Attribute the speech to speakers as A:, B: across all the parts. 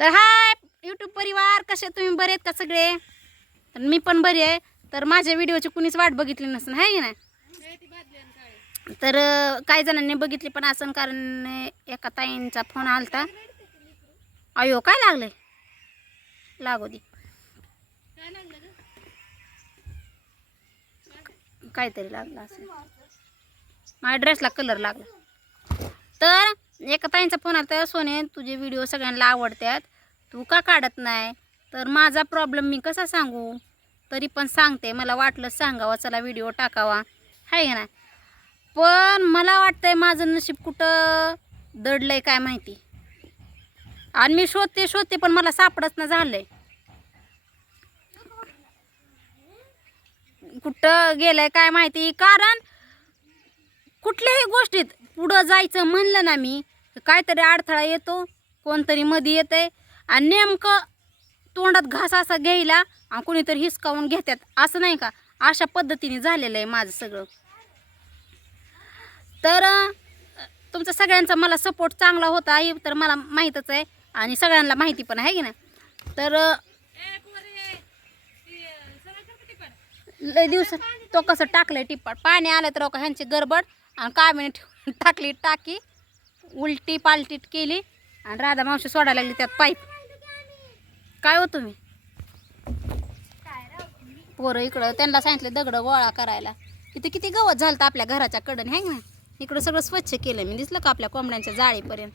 A: तर hi YouTube परिवार कसे तुम्ही? बरे आहेत का सगळे? तर मी पण बरी आहे. तर माझ्या व्हिडिओची कुणीच वाट बघितली नसेल आहे ना तर काही जणांनी बघितली पण असं कारण एका ताईंचा फोन आलता. अयो काय लागलंय? लागू दे. काहीतरी लागलं असं माझ्या ड्रेसला कलर लागला. तर एका ताईंचा फोन आला तर सोने तुझे व्हिडिओ सगळ्यांना आवडतात तू का काढत नाही? तर माझा प्रॉब्लेम मी कसा सांगू? तरी पण सांगते मला वाटलं सांगावा चला व्हिडिओ टाकावा. आहे का नाही? पण मला वाटतंय माझं नशीब कुठं दडलंय काय माहिती. आणि मी शोधते शोधते पण मला सापडच ना झालंय. कुठं गेलंय काय माहिती? कारण कुठल्याही गोष्टीत पुढं जायचं म्हणलं ना मी काहीतरी अडथळा येतो कोणतरी मध्ये येतंय. आणि नेमकं तोंडात घास असा घ्यायला आणि कोणीतरी हिसकावून घेतात असं नाही का? अशा पद्धतीने झालेलं आहे माझं सगळं. तर तुमचा सगळ्यांचा मला सपोर्ट चांगला होता आहे तर मला माहीतच आहे. आणि सगळ्यांना माहिती पण आहे की ना तर लय दिवस तो कसं टाकलं टिप्पाट पाणी आलं तर हो ह्यांची गडबड आणि कामीने टाकली टाकी. उलटी पालटी केली आणि राधा मावशी सोडायला लागली त्यात पाईप. काय हो तुम्ही? पोरं इकडं त्यांना सांगितलं दगडं गोळा करायला. इथे किती गवत झालं आपल्या घराच्या कडन आहे ना? इकडं सगळं स्वच्छ केलं मी दिसलं का आपल्या कोंबड्यांच्या जाळीपर्यंत?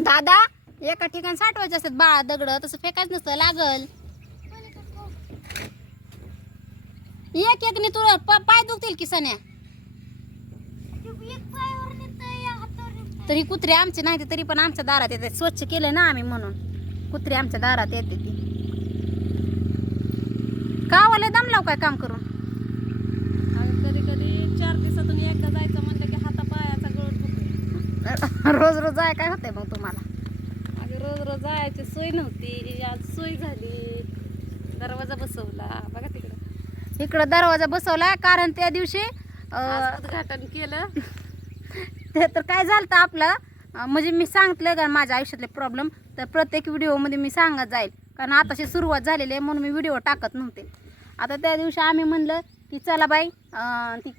A: दादा एका ठिकाणी साठवायचे असतात बाळा दगड तसं फेकायच नसतं लागल. एक एकने तुला प- पाय दुखतील की सण्या? तरी कुत्रे आमचे नाही ते तरी पण आमच्या दारात येते स्वच्छ केलं ना आम्ही म्हणून. कुत्रे आमच्या दारात येते ती. कावाले दमलाव काय काम करून?
B: कधी कधी चार दिवसातून एकदा जायचं म्हणलं की हाता पायाचा गळत
A: रोज रोज जाय काय होतंय मग तुम्हाला?
B: रोज रोज जायची सोय नव्हती. आज सोय झाली. दरवाजा बसवला. बघा तिकडं.
A: इकडं दरवाजा बसवला कारण त्या दिवशी
B: उद्घाटन केलं.
A: ते तर काय झालं होतं आपलं म्हणजे मी सांगितलं का माझ्या आयुष्यातले प्रॉब्लेम तर प्रत्येक व्हिडिओमध्ये मी सांगत जाईल. कारण आताशी सुरुवात झालेली आहे म्हणून मी व्हिडिओ टाकत नव्हते. आता त्या दिवशी आम्ही म्हणलं की चला बाई ती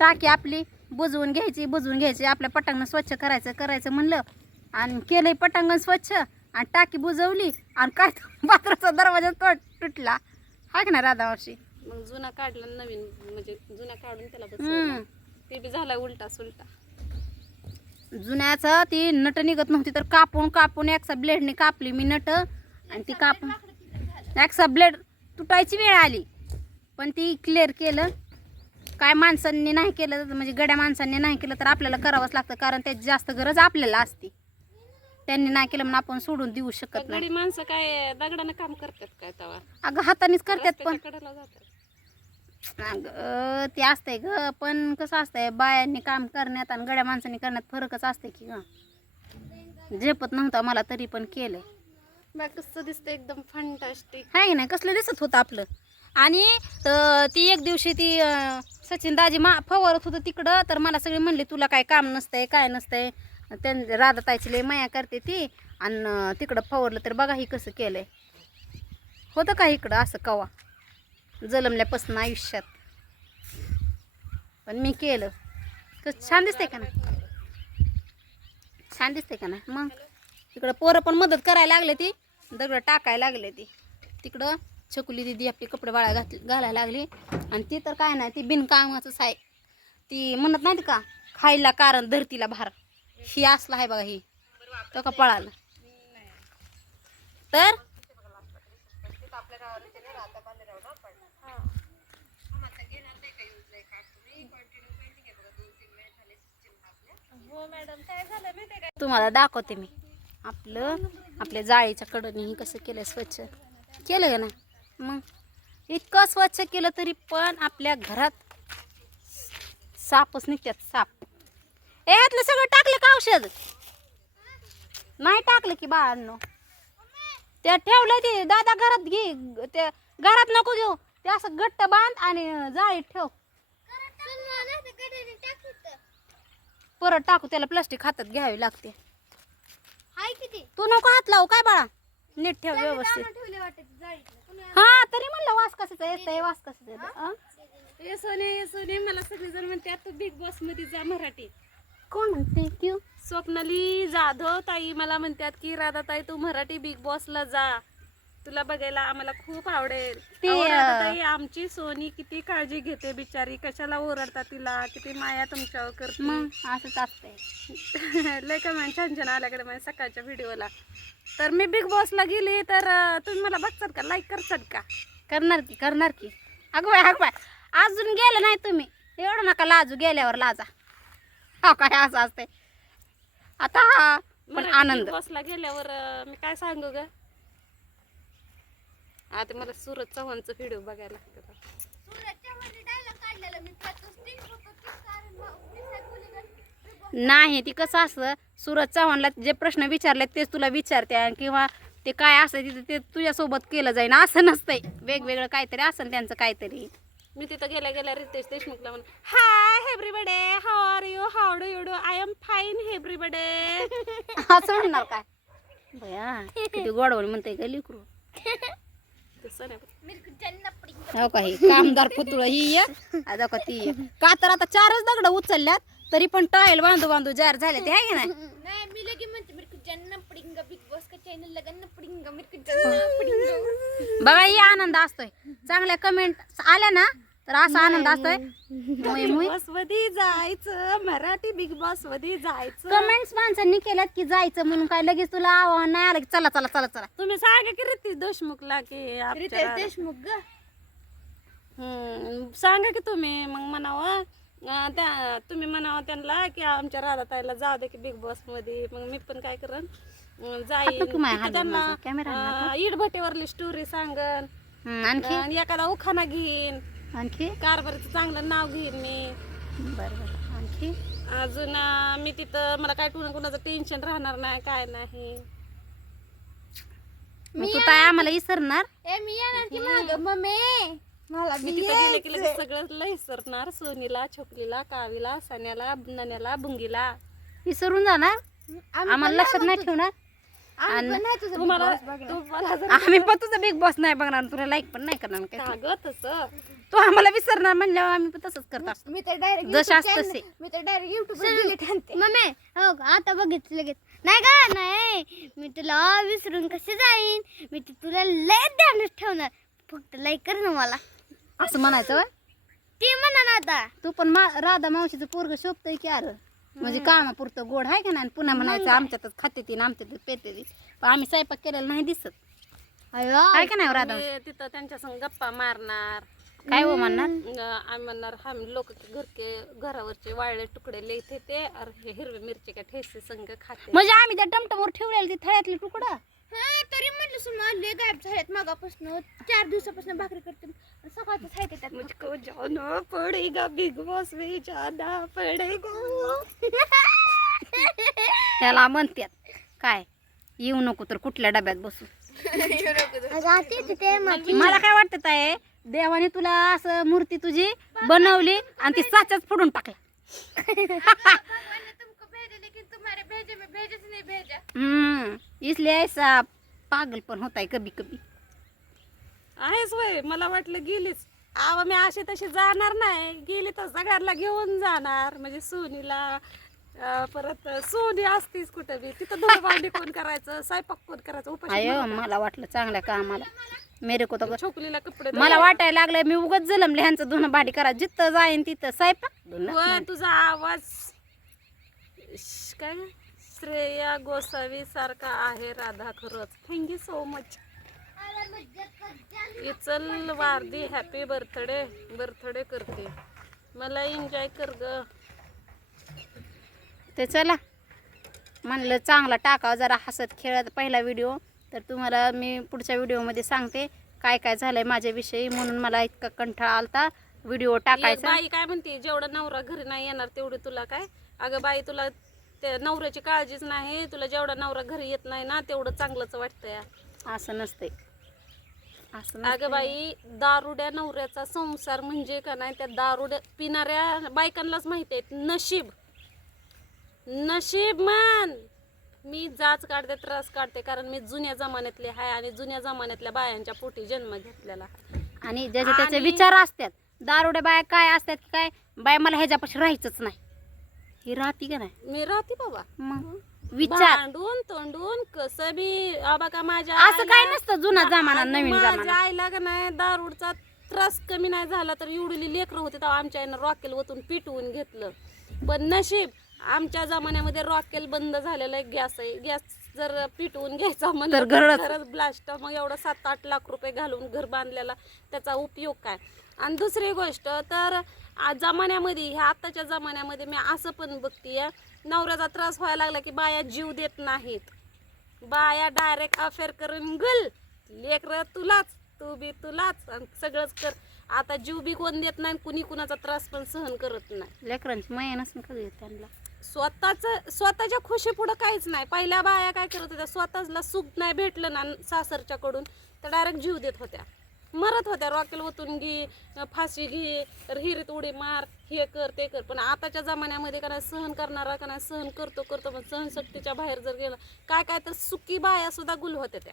A: टाकी आपली बुजवून घ्यायची बुजवून घ्यायची. आपल्या पटांगण स्वच्छ करायचं करायचं म्हणलं. आणि केलंय पटांगण स्वच्छ. आणि टाकी बुजवली. आणि काय बाथरूमचा दरवाजा तोड तुटला. हा की ना राधावर्षी
B: मग जुना काढला नवीन म्हणजे जुना काढून त्याला ते बी झाला उलटा सुलटा.
A: जुन्याचं ती नट निघत नव्हती तर कापून कापून एकसा ब्लेडने कापली मी नट. आणि ती कापून एकसा ब्लेड तुटायची वेळ आली. पण ती क्लिअर केलं. काय माणसांनी नाही केलं म्हणजे गड्या माणसांनी नाही केलं तर आपल्याला करावंच लागतं कारण त्याची जास्त गरज आपल्याला असते. त्यांनी नाही केलं म्हणून आपण सोडून देऊ शकत नाही.
B: माणसं काय दगडानं काम करतात काय तवा
A: अगं हातानेच करतात पण. अगं ते असतंय ग पण कसं असतंय बायांनी काम करण्यात आणि गड्या माणसांनी करण्यात फरकच असते की ग. झेपत नव्हता मला तरी पण केलंय.
B: कसं दिसतं एकदम फंटास्टिक
A: आहे की नाही कसलं दिसत होतं आपलं? आणि त- एक दिवशी ती सचिन दाजी मा फवारत होतं तिकडं तर मला सगळी म्हणली तुला काय काम नसतंय काय नसतंय? त्यां राधाताईची लय माया करते ती आणि तिकडं फवारलं तर बघा ही कसं केलंय. होतं का इकडं असं कवा? जलमल्यापासून आयुष्यात. पण मी केलं. तर छान दिसतंय का नाही? छान दिसतंय का नाही? मग तिकडं पोरं पण मदत करायला लागले ती. दगड टाकायला लागले ती. तिकडं छकुली दिदी आपली कपडे वाळा घात घालायला लागली. आणि ती तर काय नाही ती बिनकामाचंच आहे. ती म्हणत नाहीत का खायला कारण धरतीला भार. ही असला आहे बघा ही. तो का पळाला. तर
B: हो मॅडम काय झालं माहिती काय
A: तुम्हाला दाखवते मी. आपलं आपल्या जाळीच्या कडनी कसं केलं स्वच्छ. केलं ना मग? इतकं स्वच्छ केलं तरी पण आपल्या घरात सापच निघतात साप. ए यातलं सगळं टाकलं का औषध? नाही टाकलं की बाळांनो. त्या ठेवलं ते दादा घरात घे त्या घरात नको घेऊ. ते असं घट्ट बांध आणि जाळीत ठेव. परत टाकू त्याला प्लास्टिक हातात घ्यावी लागते.
C: हाय किती?
A: तू नको हात लावू काय बाळा? नीट ठेव व्यवस्थित.
C: ठेवले वाटत जाळीतलं कोणी
A: हा तरी म्हणलं वास कशाचा येतंय वास कशाचा येतंय. आ?
B: ये सोने ये सोने मला सगळेजण म्हणते तू बिग बॉसमध्ये जा मराठी.
A: कोण म्हणते? क्यू
B: स्वप्नाली जाधव ताई मला म्हणतात की राधा ताई तू मराठी बिग बॉसला जा. तुला बघायला आम्हाला खूप आवडेल.
A: ते,
B: आमची सोनी किती काळजी घेते बिचारी. कशाला ओरडता तिला? किती माया तुमच्यावर करते.
A: मग असंच असतंय.
B: लय कमेंट छान छान आल्याकडे माझ्या सकाळच्या व्हिडिओला. तर मी बिग बॉसला गेली तर अं, तुम्ही मला बघतात का? लाईक करतात का?
A: करणार की करणार की. अगं बाय अगं बाय अजून गेलं नाही तुम्ही. एवढं नका लाजू गेल्यावर लाजा. हा काय असं असतंय. आता हा पण आनंद.
B: बिग बॉसला गेल्यावर अं, मी काय सांगू ग? आता मला सूरज चव्हाणचं व्हिडिओ बघायला लागतं?
A: नाही ती कसं असतं? सूरज चव्हाणला जे प्रश्न विचारले तेच तुला विचारते किंवा ते काय असं तिथं ते तुझ्यासोबत केलं जाईन. असं नसतंय. वेगवेगळं काहीतरी असेल त्यांचं काहीतरी.
B: मी तिथं गेल्या गेल्या रितेश देशमुखला म्हणून hi everybody how are you how do you do I am fine everybody
A: असं म्हणणार काय? भया किती गोडवण म्हणते का लिकरू. हो का ही? कामदार पुतळ ही एक का ती एक. का तर आता चारच दगड उचलल्यात तरी पण टायल बांधू बांधू जार झाले ते आहे की नाही?
C: नहीं मी लगी म्हणते मेरे को जन्नत पड़ेगा बिग बॉस का चॅनल लगाना पड़ेगा मेरे को जन्नत पड़ेगा.
A: बघा ही आनंद असतोय. चांगल्या कमेंट आल्या ना तर असा आनंद असतोय. मुई
B: बिग
A: मुई.
B: बॉसमध्ये जायचं मराठी बिग बॉसमध्ये जायचं.
A: कमेंट्स माणसांनी केल्यात की जायचं म्हणून काय लगेच तुला आव्हान नाही आलं की चला चला चला चला.
B: तुम्ही सांगा की रितेश देशमुखला की
C: रितेश देशमुख ग.
B: हम्म, सांगा की तुम्ही मग म्हणावं. अं, त्या तुम्ही म्हणावं त्यांना की आमच्या राधाताईला जाऊ दे की बिग बॉसमध्ये मग मी पण काय करन? अं, जाईन.
A: हात
B: तिथं
A: माझा कॅमेरा
B: इडभट्टीवरली स्टोरी सांगन.
A: हम्म, आणखी?
B: आणि एखादा उखाणा घेईन.
A: आणखी?
B: कारभारीचं चांगलं नाव घेईन मी.
A: बरं बरं. आणखी?
B: अजून अं, मी तिथं मला काय कुणा कुणाचं टेन्शन राहणार नाही काय नाही.
A: मग तू काय आम्हाला विसरणार
C: ए मी येणार की माग? मम्मी! मला
B: मी
C: बी
B: तिथं गेले की लगेच सगळं लय सरणार सोनीला छोकलीला कावीला सान्याला नन्याला बुंगीला
A: विसरून जाणार? आम्हाला लक्षात नाही ठेवणार?
B: तुम्हाला
A: आम्ही पण तुझं बिग बॉस नाही बघणार तुला लाईक पण नाही करणार काय
B: सांग तसं.
A: तू आम्हाला विसरणार म्हणल्यावर आम्ही पण तसंच करतात
C: मी तर डायरेक्ट
A: तसे.
C: मी तर डायरेक्ट युट्यूब मम्मी हो आता बघितलं लगेच. नाही का नाही. मी तुला विसरून कसे जाईन? मी तर तुला लय ध्यानच ठेवणार. फक्त लाईक कर ना मला.
A: असं म्हणायचं?
C: ती म्हणा ना आता.
A: तू पण राधा मावशीचं पोरग शोभतय की अरे? म्हणजे कामापुरतं गोड आहे का नाही? आणि पुन्हा म्हणायचं आमच्यातच खाते ती आणि आमच्यातच पेते ती. पण आम्ही स्वयंपाक केलेला नाही दिसत. आहे का नाही हो राधा
B: तिथं त्यांच्या संग गप्पा मारणार.
A: काय हो म्हणणार?
B: अं, आम्ही म्हणणार हा लोक घर के घरावरचे वाळले तुकडे लिहित ते अरे हे हिरवे मिरची काय ठेसे संग खाते.
A: म्हणजे आम्ही त्या टमटमवर ठेवलेलं ते थळ्यातले तुकडं?
C: हा तरी म्हटलं सुमा लय गायब झाल्यात मागापासून. चार दिवसापासून भाकरी करते. सकाळचं खायचे त्यात
B: मुझको जाना पडेगा बिग बॉस में जाना पडेगा
A: त्याला म्हणतात काय? येऊ नको तर कुठल्या डब्यात बसू?
C: तिथे
A: मला काय वाटत आहे देवाने तुला असं मूर्ती तुझी बनवली आणि ती साच्याच फोडून टाकला.
C: तुमको भेजे लेकिन तुम्हारे भेजे में भेजे से नहीं भेजा
A: हम्म इसलिए ऐसा पागल पण होता है कभी कभी.
B: आहेच वय मला वाटलं गेलीच. आवा मी अशी तशी जाणार नाही. गेली तर सगळ्यांना घेऊन जाणार. म्हणजे सोनीला अं, परत सोनी असतीच कुठं बी. तिथं धुणं भांडी कोण करायचं? स्वयंपाक कोण करायचं? उपाशी
A: अयो मला वाटलं चांगल्या कामाला. मेरे को तर
B: छोकलीला कपडे
A: मला वाटायला लागलं मी उगत जलमले ह्यांचं धुणं भाडी करा. जिथं जाईन तिथं स्वयंपाक धुणं
B: व
A: भांडी.
B: तुझा आवाज श- काय? श्रेया गोसावी सारखा आहे राधा खरंच. थँक्यू सो मच इचल वारदी हॅपी बर्थडे बर्थडे करते. मला एन्जॉय कर ग.
A: ते चला. म्हणलं चांगला टाकावं जरा हसत खेळत पहिला व्हिडिओ तर तुम्हाला मी पुढच्या व्हिडिओमध्ये सांगते काय काय झालंय माझ्याविषयी म्हणून मला इतका कंठाळा आलता. व्हिडिओ टाकायचा.
B: बाई काय म्हणते जेवढं नवरा घरी नाही येणार तेवढी तुला काय? अगं बाई तुला त्या नवऱ्याची काळजीच नाही तुला जेवढा नवरा घरी येत नाही ना तेवढं चांगलंच वाटतंय.
A: असं नसतंय. असं.
B: अगं बाई दारुड्या नवऱ्याचा संसार म्हणजे का नाही त्या दारुड्या पिणाऱ्या बायकांनाच माहिती आहे. नशीब. नशीब मान. मी जाच काढते त्रास काढते कारण मी जुन्या जमान्यातले आहे आणि जुन्या जमान्यातल्या बायांच्या पोटी जन्म घेतलेला आहे
A: आणि ज्याचे त्याचे
B: आणि-
A: विचार असतात दारुड्या बाया काय असतात की काय बाय मला ह्याच्यापाशी राहायचंच नाही. ही राहती का नाही?
B: मी राहते बाबा.
A: मग विचार.
B: भांडून तोंडून कसं बी आबा का माझ्या
A: असं काय
B: आईला-
A: नसतं जुना जमाना
B: आणि
A: नवीन
B: माझ्या
A: जमाना.
B: आईला का नाही दारूडचा त्रास कमी नाही झाला तर एवढी लेकरं होते तेव्हा आमच्या आईनं रॉकेल ओतून पिटवून घेतलं. पण नशीब आमच्या जमान्यामध्ये रॉकेल बंद झालेलं आहे गॅस आहे. गॅस जर पिटवून घ्यायचा म्हणलं
A: तर घरच-
B: घरच ब्लास्ट. मग एवढं सात आठ लाख रुपये घालून घर बांधलेला त्याचा उपयोग काय? आणि दुसरी गोष्ट तर जमान्यामध्ये ह्या आत्ताच्या जमान्यामध्ये मी असं पण बघतीये नवऱ्याचा त्रास व्हायला लागला की बाया जीव देत नाहीत. बाया डायरेक्ट अफेअर करून गुल लेकर तुलाच तू बी तुलाच आणि सगळंच कर. आता जीव बी कोण देत नाही कुणी कुणाचा त्रास पण सहन करत नाही.
A: लेकरांची माया नसून कधी त्यांना?
B: स्वतःच स्वतःच्या खुशी पुढं काहीच नाही. पहिल्या बाया काय करत होत्या स्वतःला सुख नाही भेटलं ना सासरच्याकडून तर डायरेक्ट जीव देत होत्या. मरत होत्या. रॉकेल ओतून घे फाशी घे हिरीत उडी मार हे कर ते कर. पण आताच्या जमान्यामध्ये का नाही सहन करणारा का नाही सहन करतो करतो पण सहनशक्तीच्या बाहेर जर गेला काय काय तर सुकी बाया सुद्धा गुल होत्या त्या.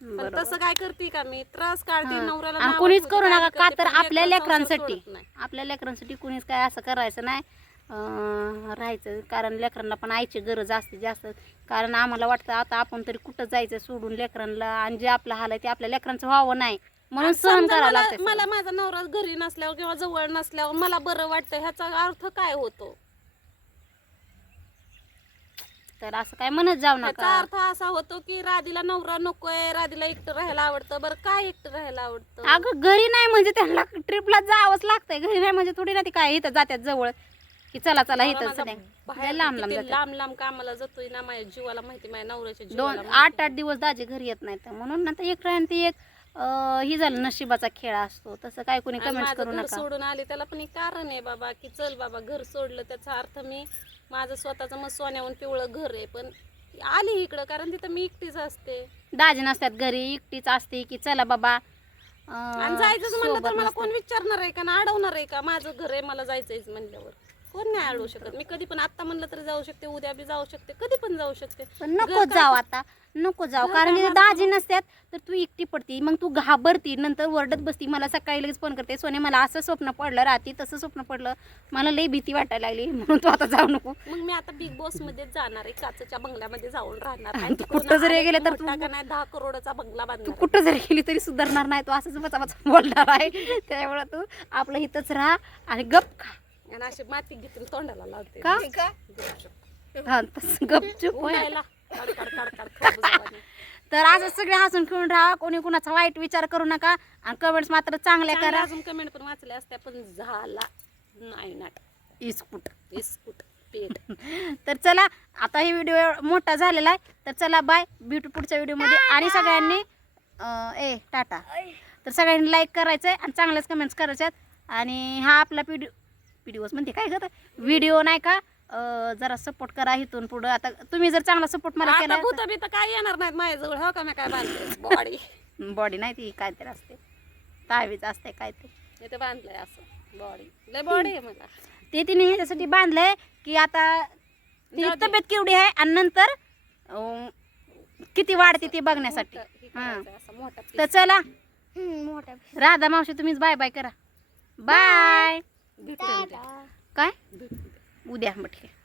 B: पण तसं काय करते का मी? त्रास काढते. नवऱ्याला
A: कोणीच करू नका. का तर आपल्या लेकरांसाठी. आपल्या लेकरांसाठी कोणीच काय असं करायचं नाही. अं, राहायचं. कारण लेकरांना पण आईची गरज असते जास्त. कारण आम्हाला वाटतं आता आपण तरी कुठं जायचं सोडून लेकरांना आणि जे आपलं हाल आहे ते आपल्या लेकरांचं व्हावं नाही. म्हणून सहन
B: समजा
A: करावं
B: मला
A: लागतं
B: मला माझा नवरा घरी नसल्यावर किंवा जवळ नसल्यावर मला बरं वाटतं ह्याचा अर्थ काय होतो?
A: तर असं काय म्हणत जाऊ
B: ह्याचा
A: नका
B: अर्थ असा होतो की राधीला नवरा नकोय राधीला एकटं राहायला आवडतं. बरं काय एकटं राहायला आवडतं?
A: अगं घरी नाही म्हणजे त्यांना ट्रिपला जावंच लागतंय. घरी नाही म्हणजे थोडी ना ती काय इथं जात्यात जवळ. की चला चला इथं
B: माझा बाहेर
A: लांब लांब
B: किती
A: जातात
B: लांब लांब कामाला जातोय ना माझ्या जीवाला माहिती माझ्या नवऱ्याच्या
A: दोन
B: जीवाला
A: आठ आठ दिवस दाजे घरी येत नाहीत. म्हणून नंतर एक आणि ती एक अं, ही झालं नशिबाचा खेळ असतो. तसं काय कोणी कमेंट
B: माझं
A: करू
B: घर
A: नका.
B: सोडून आले त्याला पण एक कारण आहे बाबा की चल बाबा घर सोडलं त्याचा अर्थ मी माझं स्वतःचं मग सोन्याहून पिवळं घर आहे पण आली इकडं कारण तिथं मी एकटीच असते.
A: दाजी नसतात घरी एकटीच असते की चला बाबा अं,
B: आणि जायचंच म्हणलं तर
A: सोबत
B: मला
A: नसतात.
B: कोण विचारणार आहे का ना अडवणार आहे का? माझं घर आहे मला जायचंयच म्हणल्यावर. कोण नाही अडवू शकत. मी कधी पण आता म्हणलं तरी जाऊ शकते उद्या बी जाऊ शकते कधी पण जाऊ शकते.
A: पण नको
B: काय-
A: जाऊ आता. नको जाऊ कारण की दाजी नसतात तर तू एकटी पडती मग तू घाबरती नंतर वरडत बसती मला सकाळी लगेच फोन करते सोने मला असं स्वप्न पडलं रात्री तसं स्वप्न पडलं मला लई भीती वाटायला लागली म्हणून तू आता जाऊ नको
B: मग मी आता बिग बॉसमध्ये जाणार आहे काचच्या बंगल्यामध्ये जाऊन राहणार
A: तू कुठं जरी गेले तर तू-
B: मोठा का नाही दहा करोडाचा बंगला
A: तू
B: बांधणार
A: कुठं जरी गेली तरी सुधारणार नाही तू असंच बचा बचा बोलणार आहे त्यामुळे तू आपलं इथंच राहा आणि गप खा.
B: आणि अशी माती घेतून तोंडाला लावते
A: का?
B: गपचूप.
A: हा तसं गपचूप होय. तर असं सगळे हसून खेळून राहा. कोणी कुणाचा वाईट विचार करू नका. आणि कमेंट्स मात्र चांगल्या करा.
B: अजून कमेंट पण वाचल्या असत्या पण झाला नाही नाट.
A: इस्कूट.
B: बिस्कुट पेट.
A: तर चला आता हे व्हिडिओ मोठा झालेला आहे. तर चला बाय भेटू पुढच्या व्हिडिओमध्ये आणि सगळ्यांनी अं, ए टाटा. तर सगळ्यांनी लाईक करायचं आहे आणि चांगल्याच कमेंट्स करायच्या आहेत आणि हा आपला व्हिडिओ व्हिडिओज म्हणते काय करता व्हिडिओ नाही का? जरा सपोर्ट करा इथून पुढं. आता तुम्ही जर चांगला सपोर्ट मला
B: आता
A: केला
B: भूत बित काय येणार नाहीत माझ्याजवळ हो का मी काय बांधते बॉडी
A: बॉडी नाही ती काहीतरी असते. तावीज असते काहीतरी
B: इथे बांधलंय असं बॉडी लय बॉडी आहे मला.
A: ते तिने ह्याच्यासाठी बांधलंय की आता ती
B: जाऊ दे.
A: तब्येत केवढी आहे आणि नंतर अं, किती वाढते ते बघण्यासाठी.
B: मोठं हे
A: हां.
B: करायचं, असं मोठा
A: तर चला.
C: मोठा
A: राधा मावशी तुम्हीच बाय बाय करा. बाय
B: भेटून द्या.
C: टाटा.
A: काय. उद्या म्हटले